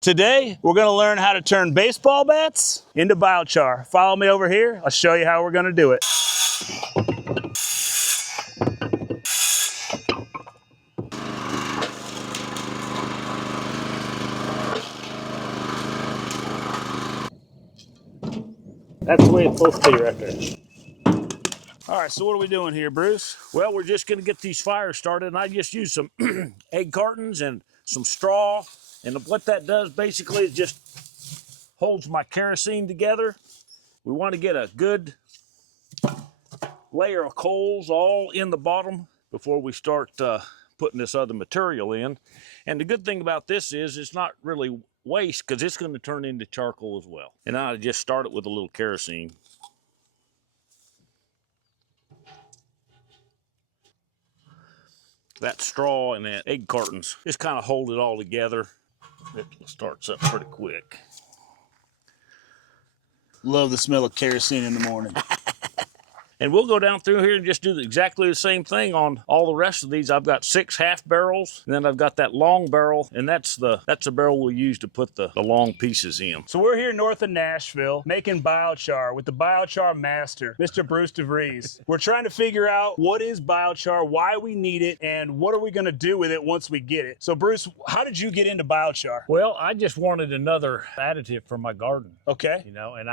Today, we're gonna learn how to turn baseball bats into biochar. Follow me over here, I'll show you how we're gonna do it. That's the way it's supposed to be right there. All right, so what are we doing here, Bruce? Well, we're just gonna get these fires started, and I just used some egg cartons and some straw, and what that does basically is just holds my kerosene together. We want to get a good layer of coals all in the bottom before we start putting this other material in. And the good thing about this is it's not really waste because it's going to turn into charcoal as well. And I just start it with a little kerosene. That straw and that egg cartons just kind of hold it all together. It starts up pretty quick. Love the smell of kerosene in the morning. And we'll go down through here and just do exactly the same thing on all the rest of these. I've got 6 half barrels, and then I've got that long barrel, and that's the barrel we'll use to put the long pieces in. So we're here north of Nashville making biochar with the biochar master, Mr. Bruce DeVries. We're trying to figure out what is biochar, why we need it, and what are we gonna do with it once we get it. So Bruce, how did you get into biochar? Well, I just wanted another additive for my garden. Okay. You know, and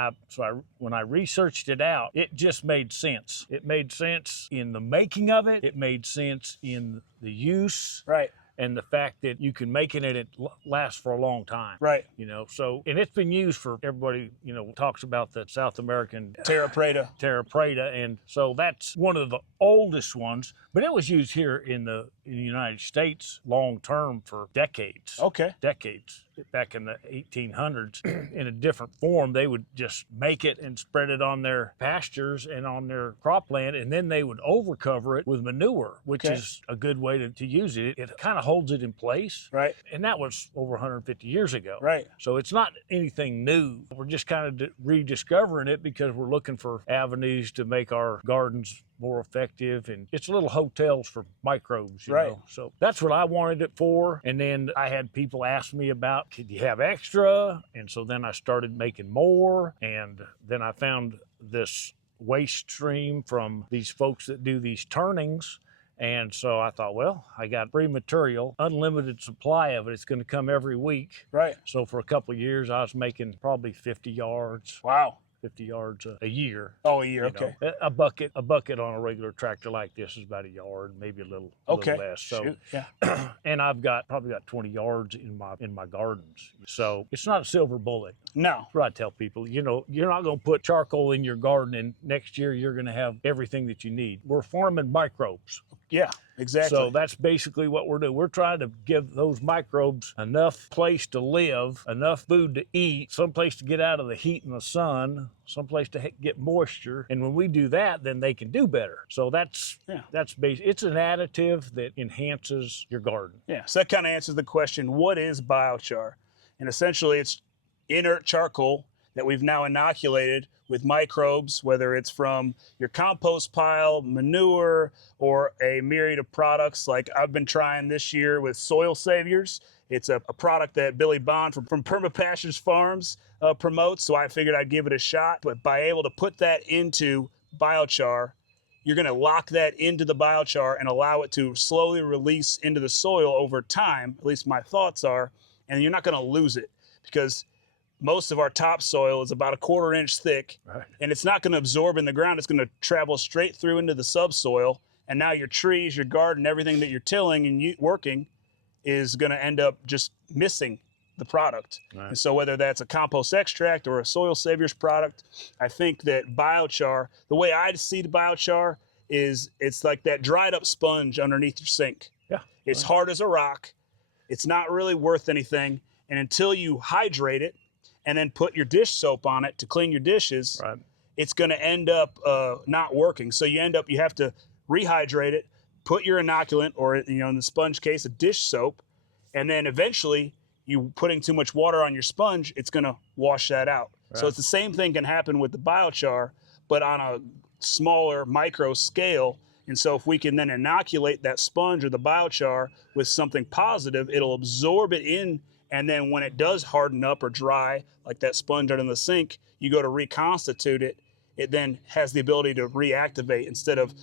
when I researched it out, it just made sense. It made sense in the making of it. It made sense in the use. Right. And the fact that you can make it and it lasts for a long time. Right. You know, so, and it's been used for everybody, you know, talks about the South American Terra Preta. Terra Preta. And so that's one of the oldest ones, but it was used here in the United States long term for decades. Okay. Decades. Back in the 1800s in a different form. They would just make it and spread it on their pastures and on their cropland, and then they would overcover it with manure, which is a good way to use it. It kind of holds it in place. Right. And that was over 150 years ago. Right. So it's not anything new. We're just kind of rediscovering it because we're looking for avenues to make our gardens more effective, and it's little hotels for microbes, you know. So that's what I wanted it for. And then I had people ask me about, could you have extra? And so then I started making more, and then I found this waste stream from these folks that do these turnings. And so I thought, well, I got free material, unlimited supply of it. It's going to come every week. Right. So for a couple of years, I was making probably 50 yards. Wow. 50 yards a year. Oh, a year, okay. Know. A bucket on a regular tractor like this is about a yard, maybe a little less. So, shoot. Yeah. And I've probably got 20 yards in my gardens. So it's not a silver bullet. No. That's what I tell people. You know, you're not going to put charcoal in your garden and next year you're going to have everything that you need. We're farming microbes. Yeah, exactly. So that's basically what we're doing. We're trying to give those microbes enough place to live, enough food to eat, some place to get out of the heat and the sun, some place to get moisture. And when we do that, then they can do better. So that's basic. It's an additive that enhances your garden. Yeah, so that kind of answers the question, what is biochar? And essentially it's inert charcoal that we've now inoculated with microbes, whether it's from your compost pile, manure, or a myriad of products like I've been trying this year with Soil Saviors. It's a product that Billy Bond from Permapastures Farms promotes, so I figured I'd give it a shot. But by able to put that into biochar, you're gonna lock that into the biochar and allow it to slowly release into the soil over time, at least my thoughts are, and you're not gonna lose it because most of our topsoil is about a 1/4 inch thick, and it's not going to absorb in the ground. It's going to travel straight through into the subsoil, and now your trees, your garden, everything that you're tilling and working is going to end up just missing the product. Right. And so whether that's a compost extract or a Soil Saviors product, I think that biochar, the way I see the biochar is it's like that dried up sponge underneath your sink. Yeah. It's hard as a rock. It's not really worth anything. And until you hydrate it, and then put your dish soap on it to clean your dishes, it's going to end up not working. So you have to rehydrate it, put your inoculant, or in the sponge case, a dish soap, and then eventually you putting too much water on your sponge, it's going to wash that out. Right. So it's the same thing can happen with the biochar, but on a smaller micro scale. And so if we can then inoculate that sponge or the biochar with something positive, it'll absorb it in And then when it does harden up or dry, like that sponge under the sink, you go to reconstitute it. It then has the ability to reactivate instead of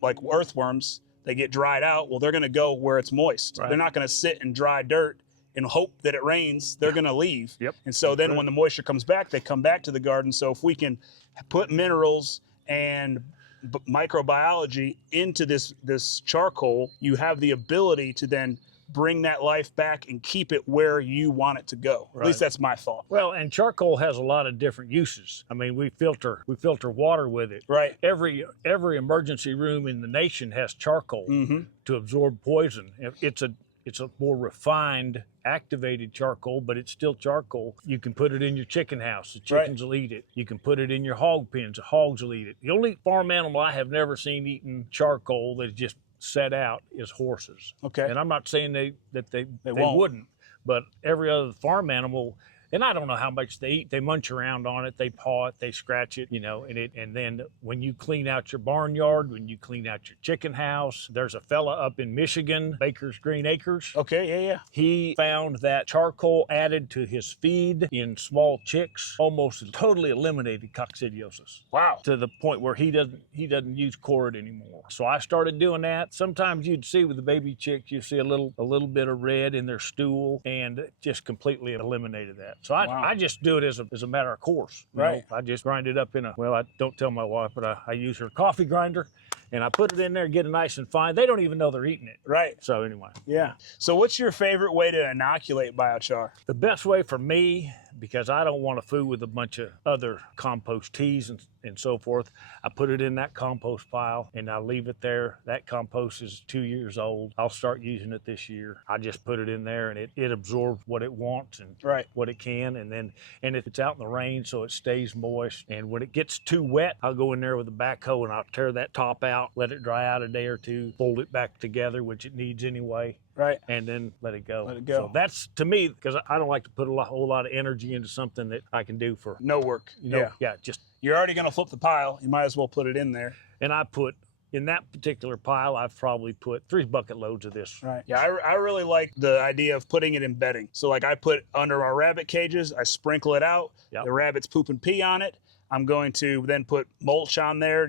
like earthworms. They get dried out. Well, they're going to go where it's moist. Right. They're not going to sit in dry dirt and hope that it rains. They're going to leave. Yep. And so then when the moisture comes back, they come back to the garden. So if we can put minerals and microbiology into this charcoal, you have the ability to then bring that life back and keep it where you want it to go. At least that's my thought. Well, and charcoal has a lot of different uses. I mean, we filter water with it. Right. Every emergency room in the nation has charcoal to absorb poison. It's a more refined, activated charcoal, but it's still charcoal. You can put it in your chicken house. The chickens will eat it. You can put it in your hog pens. The hogs will eat it. The only farm animal I have never seen eating charcoal that just set out is horses. Okay. And I'm not saying they wouldn't, but every other farm animal, and I don't know how much they eat. They munch around on it, they paw it, they scratch it, and then when you clean out your barnyard, when you clean out your chicken house, there's a fella up in Michigan, Baker's Green Acres. Okay, yeah. He found that charcoal added to his feed in small chicks almost totally eliminated coccidiosis. Wow. To the point where he doesn't use cord anymore. So I started doing that. Sometimes you'd see with the baby chicks, you see a little bit of red in their stool, and it just completely eliminated that. So I just do it as a matter of course. Right. I just grind it up I don't tell my wife, but I use her coffee grinder, and I put it in there, get it nice and fine. They don't even know they're eating it. Right. So anyway. Yeah. So what's your favorite way to inoculate biochar? The best way for me, because I don't want to fool with a bunch of other compost teas and so forth, I put it in that compost pile and I leave it there. That compost is 2 years old. I'll start using it this year. I just put it in there and it absorbs what it wants and what it can. And if it's out in the rain, so it stays moist. And when it gets too wet, I'll go in there with a backhoe and I'll tear that top out, let it dry out a day or two, fold it back together, which it needs anyway. Right. And then let it go. Let it go. So that's, to me, because I don't like to put a whole lot of energy into something that I can do for no work. Yeah, just. You're already going to flip the pile. You might as well put it in there. And I put, in that particular pile, I've probably put 3 bucket loads of this. Right. Yeah, I really like the idea of putting it in bedding. So like I put under our rabbit cages, I sprinkle it out. Yep. The rabbits poop and pee on it. I'm going to then put mulch on there,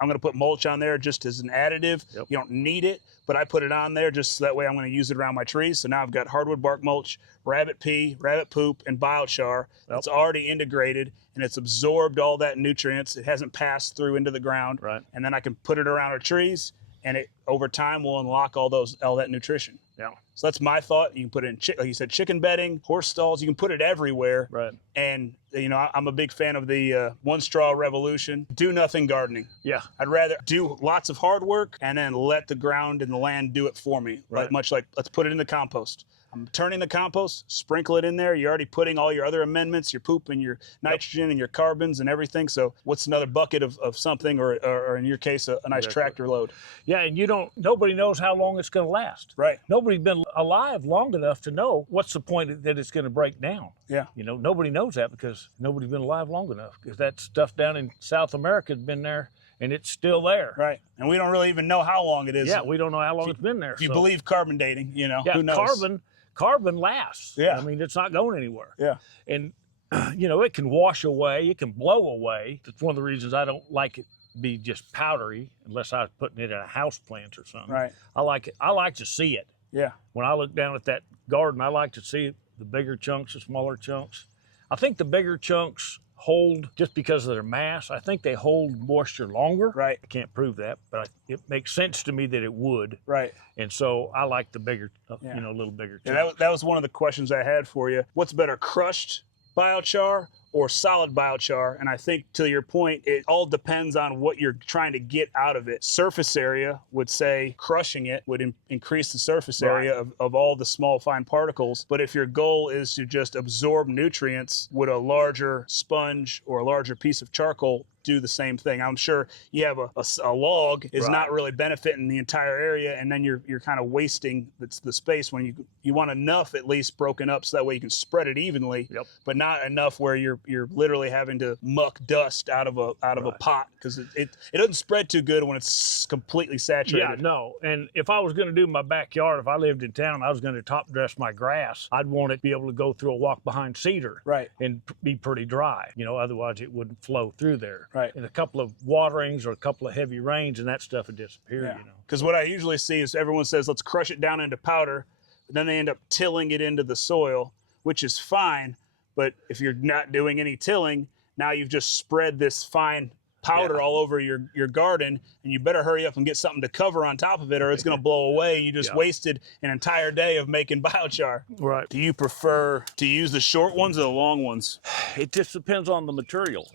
I'm going to put mulch on there just as an additive. Yep. You don't need it, but I put it on there just so that way I'm going to use it around my trees. So now I've got hardwood bark mulch, rabbit pee, rabbit poop, and biochar. Yep. It's already integrated and it's absorbed all that nutrients. It hasn't passed through into the ground. Right. And then I can put it around our trees and it over time will unlock all that nutrition. Yeah. So that's my thought. You can put it in, like you said, chicken bedding, horse stalls. You can put it everywhere. Right. And I'm a big fan of the one straw revolution. Do nothing gardening. Yeah. I'd rather do lots of hard work and then let the ground and the land do it for me. Right. Much like let's put it in the compost. I'm turning the compost, sprinkle it in there. You're already putting all your other amendments, your poop and your nitrogen and your carbons and everything. So what's another bucket of something, or in your case, a nice tractor load? Yeah, and nobody knows how long it's going to last. Right. Nobody's been alive long enough to know what's the point that it's going to break down. Yeah. Nobody knows that because nobody's been alive long enough, because that stuff down in South America has been there and it's still there. Right. And we don't really even know how long it is. Yeah, we don't know how long it's been there. If you believe carbon dating, who knows? Carbon lasts. Yeah. I mean, it's not going anywhere. Yeah. And, it can wash away. It can blow away. That's one of the reasons I don't like it be just powdery unless I was putting it in a house plant or something. Right. I like it. I like to see it. Yeah. When I look down at that garden, I like to see the bigger chunks, the smaller chunks. I think the bigger chunks hold, just because of their mass, I think they hold moisture longer. Right. I can't prove that, but it makes sense to me that it would. Right. And so I like the bigger, a little bigger chunks. Yeah, that was one of the questions I had for you. What's better, crushed biochar or solid biochar? And I think, to your point, it all depends on what you're trying to get out of it. Surface area would say crushing it would increase the surface area of all the small fine particles. But if your goal is to just absorb nutrients, would a larger sponge or a larger piece of charcoal do the same thing. I'm sure you have a log is not really benefiting the entire area, and then you're kind of wasting the space when you want enough at least broken up so that way you can spread it evenly, but not enough where you're literally having to muck dust out of a pot, because it doesn't spread too good when it's completely saturated. Yeah, no. And if I was going to do my backyard, if I lived in town, I was going to top dress my grass, I'd want it to be able to go through a walk behind cedar, and be pretty dry. You know, otherwise it wouldn't flow through there. And a couple of waterings or a couple of heavy rains and that stuff would disappear. You know, because what I usually see is everyone says let's crush it down into powder, but then they end up tilling it into the soil, which is fine. But if you're not doing any tilling, now you've just spread this fine powder all over your garden, and you better hurry up and get something to cover on top of it, or it's going to blow away. You just wasted an entire day of making biochar. Do you prefer to use the short ones or the long ones? It just depends on the material.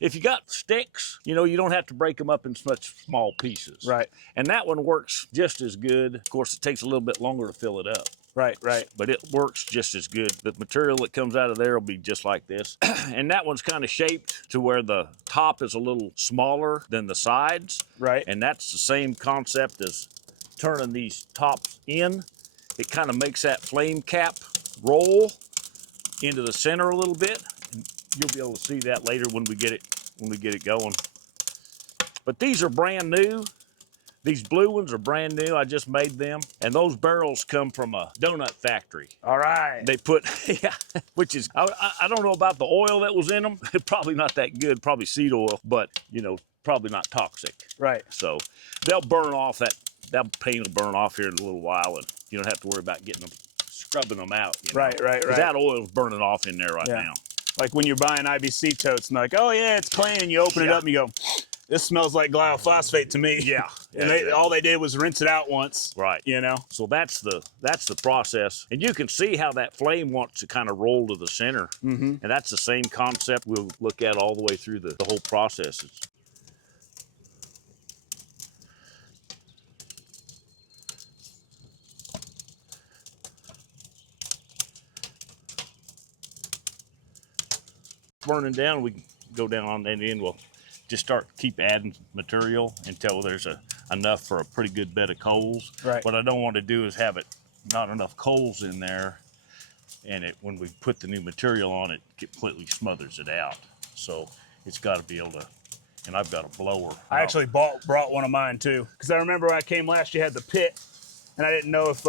If you got sticks, you know, you don't have to break them up in such small pieces. And that one works just as good. Of course, it takes a little bit longer to fill it up. But it works just as good. The material that comes out of there will be just like this. And that one's kind of shaped to where the top is a little smaller than the sides. And that's the same concept as turning these tops in. It kind of makes that flame cap roll into the center a little bit. And you'll be able to see that later when we get it going. But these are brand new. These blue ones are brand new. I just made them. And those barrels come from a donut factory. They put, which is, I don't know about the oil that was in them. Probably not that good, probably seed oil, but, you know, probably not toxic. So they'll burn off that paint will burn off here in a little while, and you don't have to worry about scrubbing them out. You know? That oil's burning off in there right now. Like when you're buying IBC totes and like, oh yeah, it's clean, and you open it up and you go, this smells like glyphosate to me. And all they did was rinse it out once. You know? So that's the process. And you can see how that flame wants to kind of roll to the center. And that's the same concept we'll look at all the way through the whole process. Burning down, we can go down on that end. We'll just keep adding material until there's enough for a pretty good bed of coals. What I don't want to do is have not enough coals in there, and when we put the new material on, it completely smothers it out. So it's got to be able to, and I've got a blower. I actually brought one of mine too, because I remember when I came last, you had the pit, and I didn't know if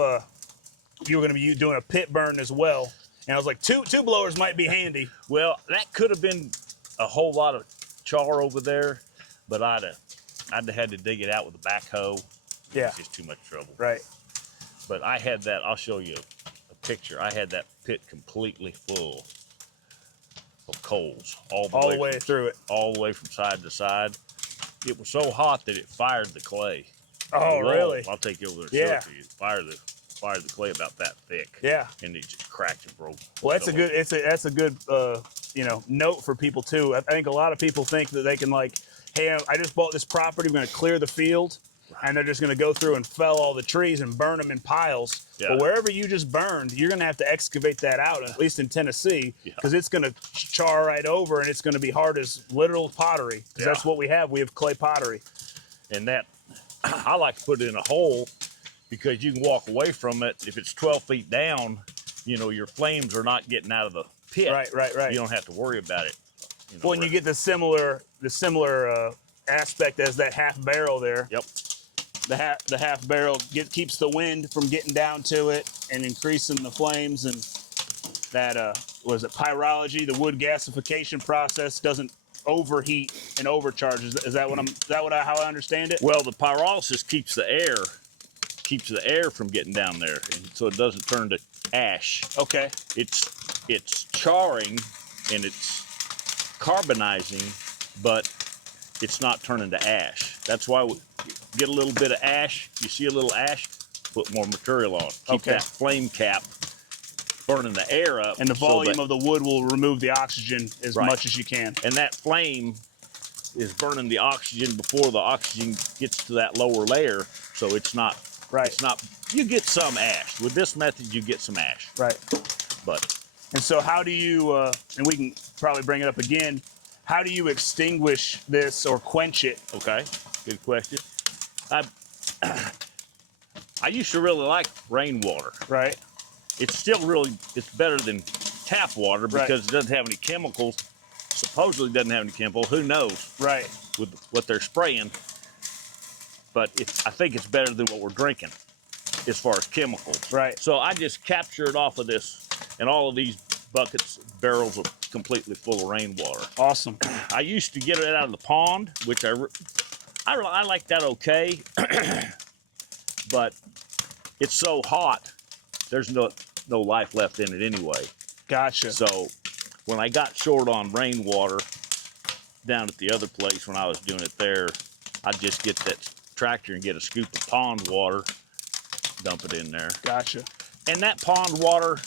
you were going to be doing a pit burn as well. And I was like, two blowers might be handy. Well, that could have been a whole lot of char over there, but I'd have had to dig it out with a backhoe. It's just too much trouble. But I had that, I'll show you a picture. I had that pit completely full of coals. All the way through it. All the way from side to side. It was so hot that it fired the clay. Really? I'll take you over there and show it to you. Fired the clay about that thick. And it just cracked and broke. Well, that's a good you know, note for people too. I think a lot of people think that they can, like, hey, I just bought this property, I'm going to clear the field, and they're just going to go through and fell all the trees and burn them in piles. But wherever you just burned, you're going to have to excavate that out, at least in Tennessee, because it's going to char right over, and it's going to be hard as literal pottery, because that's what we have. We have clay pottery. And that, I like to put it in a hole, because you can walk away from it. If it's 12 feet down, you know, your flames are not getting out of the pit. You don't have to worry about it. You know, well, and you get the similar aspect as that half barrel there. The half barrel keeps the wind from getting down to it and increasing the flames, and that was it pyrology, the wood gasification process doesn't overheat and overcharge. Is that how I understand it? Well, the pyrolysis keeps the air from getting down there, and so it doesn't turn to ash. It's charring and it's carbonizing, but it's not turning to ash. That's why we get a little bit of ash. You see a little ash, put more material on. Keep that flame cap burning the air up. And the volume of the wood will remove the oxygen as much as you can. And that flame is burning the oxygen before the oxygen gets to that lower layer, so it's not. It's not. You get some ash with this method. You get some ash. But. And so how do you? And we can probably bring it up again. how do you extinguish this or quench it? Okay, good question. I used to really like rainwater. Right. It's still really, it's better than tap water because it doesn't have any chemicals. Supposedly doesn't have any chemicals. Who knows? Right. With what they're spraying. But I think it's better than what we're drinking as far as chemicals. Right. So I just capture it off of this, and all of these buckets, barrels are completely full of rainwater. Awesome. I used to get it out of the pond, which I like that okay, but it's so hot, there's no life left in it anyway. Gotcha. So when I got short on rainwater down at the other place when I was doing it there, I'd just get that tractor and get a scoop of pond water, dump it in there. Gotcha. And that pond water,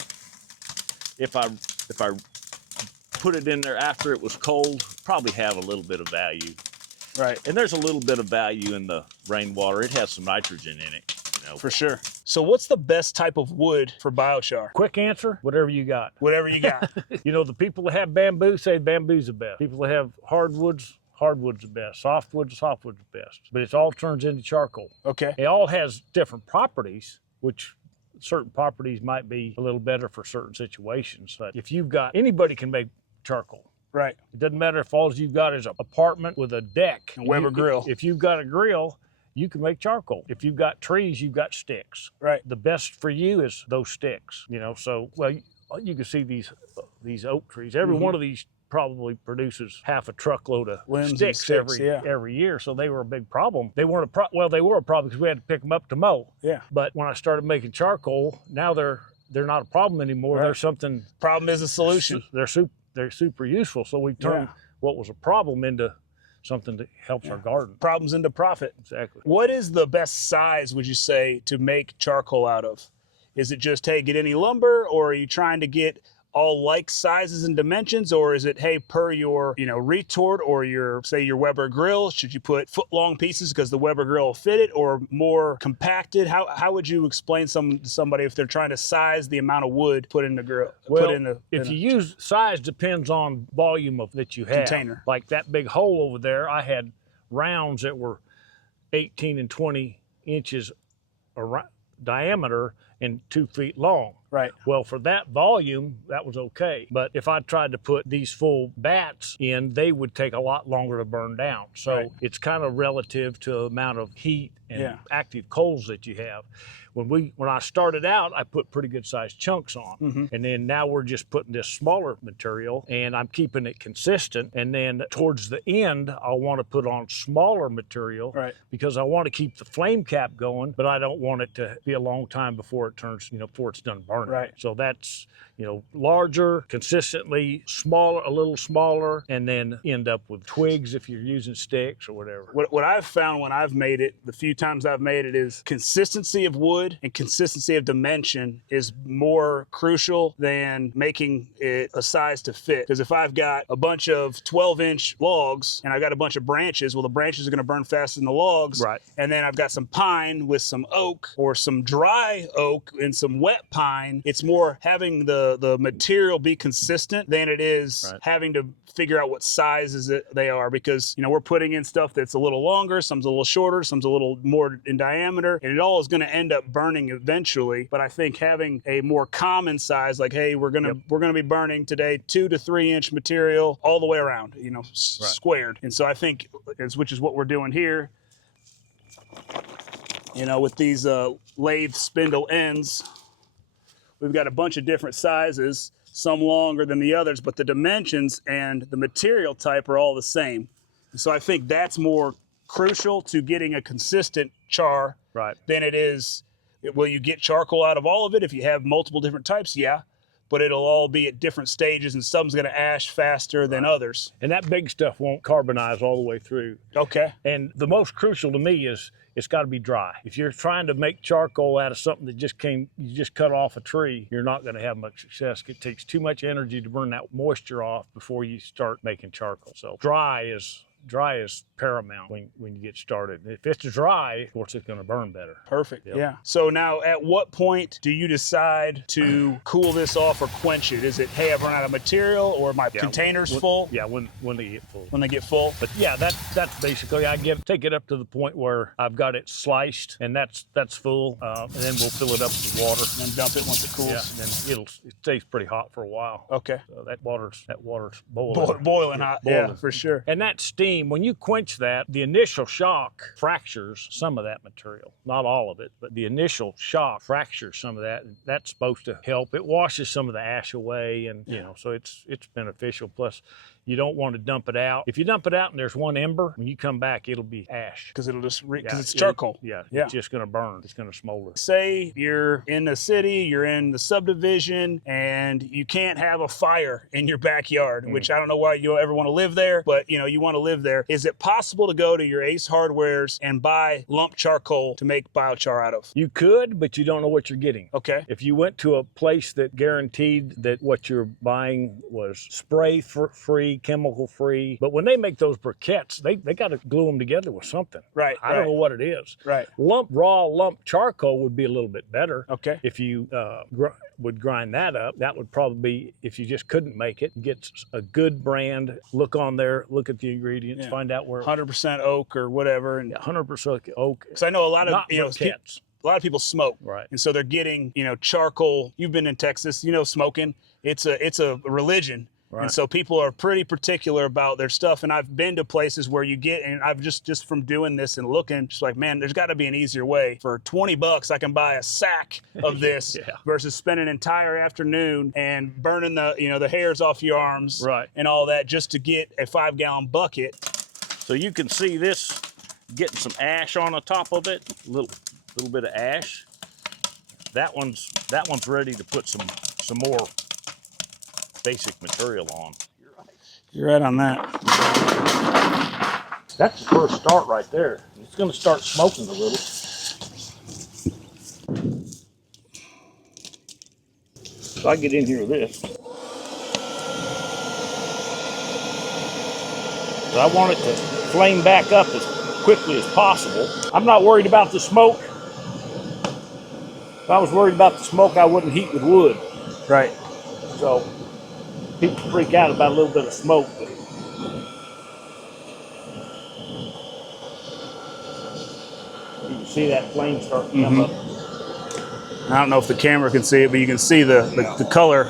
if I put it in there after it was cold, probably have a little bit of value. Right. And there's a little bit of value in the rainwater. It has some nitrogen in it. You know. For sure. So what's the best type of wood for biochar? Quick answer, whatever you got. Whatever you got. You know, the people that have bamboo say bamboo's the best. People that have hardwoods the best. Softwood's the best. But it all turns into charcoal. Okay. It all has different properties, which certain properties might be a little better for certain situations. But if you've got, anybody can make charcoal. Right. It doesn't matter if all you've got is an apartment with a deck. A Weber grill. If you've got a grill, you can make charcoal. If you've got trees, you've got sticks. Right. The best for you is those sticks, you know. So, well, you can see these oak trees. Every one of these probably produces half a truckload of Limbs sticks and sticks, every year. So they were a big problem. They weren't they were a problem because we had to pick them up to mow. Yeah. But when I started making charcoal, now they're not a problem anymore. Right. They're something. Problem is a solution. They're super useful. So we turned what was a problem into something that helps our garden. Problems into profit. Exactly. What is the best size, would you say, to make charcoal out of? Is it just, hey, get any lumber, or are you trying to get all like sizes and dimensions, or is it, hey, per your, retort or your Weber grill, should you put foot-long pieces because the Weber grill will fit it, or more compacted? How would you explain to somebody if they're trying to size the amount of wood put in the grill? Well, if you use size, depends on volume that you have. Container. Like that big hole over there, I had rounds that were 18 and 20 inches diameter and 2 feet long. Right. Well, for that volume, that was okay. But if I tried to put these full bats in, they would take a lot longer to burn down. So it's kind of relative to the amount of heat and active coals that you have. When I started out, I put pretty good sized chunks on. And then now we're just putting this smaller material, and I'm keeping it consistent. And then towards the end, I'll want to put on smaller material because I want to keep the flame cap going, but I don't want it to be a long time before it turns, before it's done burning. Right. So that's, larger, consistently smaller, a little smaller, and then end up with twigs if you're using sticks or whatever. What I've found when I've made it, the few times I've made it, is consistency of wood and consistency of dimension is more crucial than making it a size to fit. Because if I've got a bunch of 12-inch logs and I've got a bunch of branches, well, the branches are going to burn faster than the logs. Right. And then I've got some pine with some oak, or some dry oak and some wet pine. It's more having the material be consistent than it is having to figure out what sizes they are, because we're putting in stuff that's a little longer, some's a little shorter, some's a little more in diameter, and it all is going to end up burning eventually. But I think having a more common size, like, hey, we're gonna be burning today 2 to 3 inch material all the way around, squared. And so I think, which is what we're doing here, with these lathe spindle ends. We've got a bunch of different sizes, some longer than the others, but the dimensions and the material type are all the same. So I think that's more crucial to getting a consistent char than it is, will you get charcoal out of all of it if you have multiple different types? Yeah, but it'll all be at different stages, and some's going to ash faster than others. And that big stuff won't carbonize all the way through. Okay. And the most crucial to me is it's got to be dry. If you're trying to make charcoal out of something that you just cut off a tree, you're not going to have much success. It takes too much energy to burn that moisture off before you start making charcoal. So dry is dry is paramount when you get started. If it's dry, of course, it's going to burn better. Perfect. Yep. Yeah. So now, at what point do you decide to cool this off or quench it? Is it, hey, I've run out of material, or my container's full? Yeah, when they get full. When they get full. But yeah, that's basically, take it up to the point where I've got it sliced, and that's full, and then we'll fill it up with water. And then dump it once it cools. Yeah, and then it stays pretty hot for a while. Okay. So that water's boiling. Boiling hot. Boiling. Yeah, for sure. And that steam, when you quench that, the initial shock fractures some of that material. Not all of it, but the initial shock fractures some of that. That's supposed to help. It washes some of the ash away, and so it's beneficial. Plus, you don't want to dump it out. If you dump it out and there's one ember, when you come back, it'll be ash. Because it'll just, because it's charcoal. It's just going to burn. It's going to smolder. Say you're in the city, you're in the subdivision, and you can't have a fire in your backyard, which I don't know why you ever want to live there, but you want to live there. Is it possible to go to your Ace Hardwares and buy lump charcoal to make biochar out of? You could, but you don't know what you're getting. Okay. If you went to a place that guaranteed that what you're buying was spray-free, chemical-free, but when they make those briquettes, they got to glue them together with something. Right. I don't know what it is. Right. Raw lump charcoal would be a little bit better. Okay. If you would grind that up, that would probably be, if you just couldn't make it, get a good brand, look on there, look at the ingredients, find out where 100% oak or whatever, and 100% oak. Because I know a lot of briquettes. A lot of people smoke, right? And so they're getting charcoal. You've been in Texas, smoking. It's a religion. Right. And so people are pretty particular about their stuff. And I've been to places where you get, and I've just from doing this and looking, just like, man, there's got to be an easier way. For $20, I can buy a sack of this versus spend an entire afternoon and burning the hairs off your arms, right, and all that just to get a 5-gallon bucket. So you can see this getting some ash on the top of it, a little bit of ash. That one's ready to put some more basic material on. You're right on that. That's the first start right there. It's going to start smoking a little. So I get in here with this. But I want it to flame back up as quickly as possible. I'm not worried about the smoke. If I was worried about the smoke, I wouldn't heat with wood. Right. So people freak out about a little bit of smoke. But you can see that flame start to come up. I don't know if the camera can see it, but you can see the color.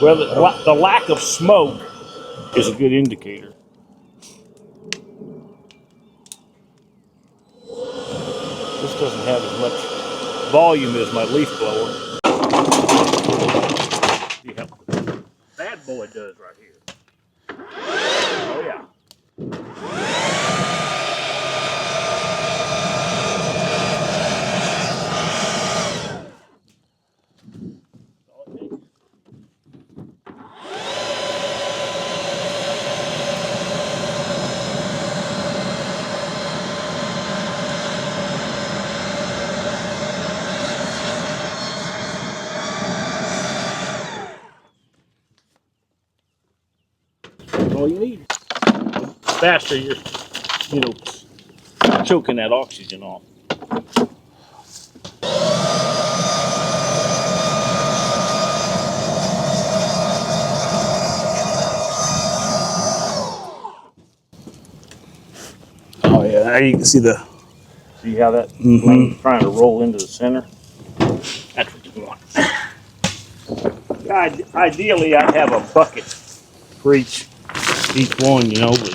Well, the lack of smoke is a good indicator. This doesn't have as much volume as my leaf blower. See how bad boy does right here. Oh yeah. All you need. The faster you're, choking that oxygen off. Oh yeah, you can see See how that flame's trying to roll into the center? That's what you want. Ideally, I'd have a bucket for each one, but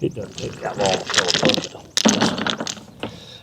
it doesn't take that long to fill a bucket.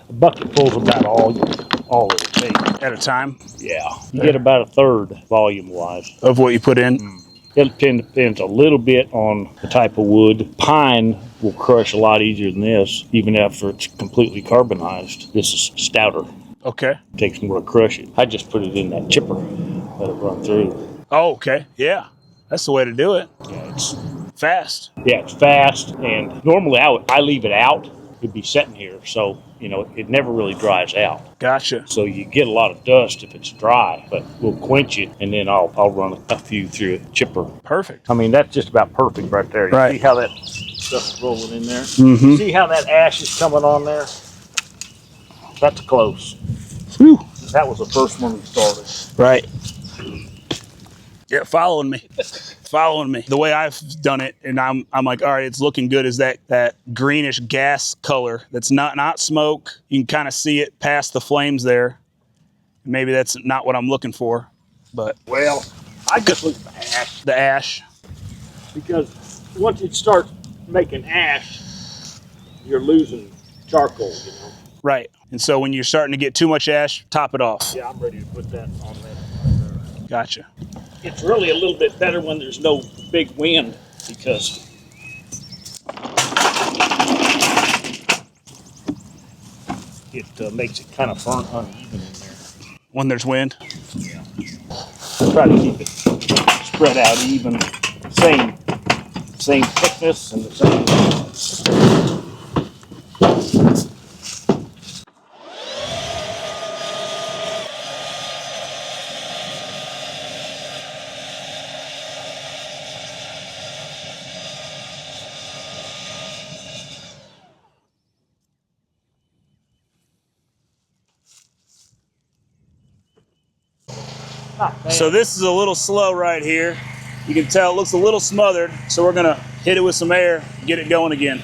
A bucket pulls about all it'll take. at a time. Yeah, you get about a third volume-wise. Of what you put in? It depends a little bit on the type of wood. Pine will crush a lot easier than this, even after it's completely carbonized. This is stouter. Okay. It takes more to crush it. I just put it in that chipper, let it run through. Oh, okay. Yeah. That's the way to do it. Yeah, it's fast. Yeah, it's fast, and normally I leave it out could be sitting here. So, you know, it never really dries out. Gotcha. So you get a lot of dust if it's dry, but we'll quench it, and then I'll run a few through a chipper. Perfect. I mean, that's just about perfect right there. You Right. see how that stuff's rolling in there? Mm-hmm. See how that ash is coming on there? That's close. Whew. That was the first one we started. Right. Yeah, following me. Following me. The way I've done it, and I'm like, all right, it's looking good, is that greenish gas color that's not smoke. You can kind of see it past the flames there. Maybe that's not what I'm looking for, but Well, I just look for ash, the ash. because once it starts making ash, you're losing charcoal, you know. Right. And so when you're starting to get too much ash, top it off. Yeah, I'm ready to put that on there. Gotcha. It's really a little bit better when there's no big wind, because it makes it kind of burnt uneven in there. When there's wind. Yeah. I try to keep it spread out even, same thickness and the same. So this is a little slow right here. You can tell it looks a little smothered, so we're gonna hit it with some air, get it going again.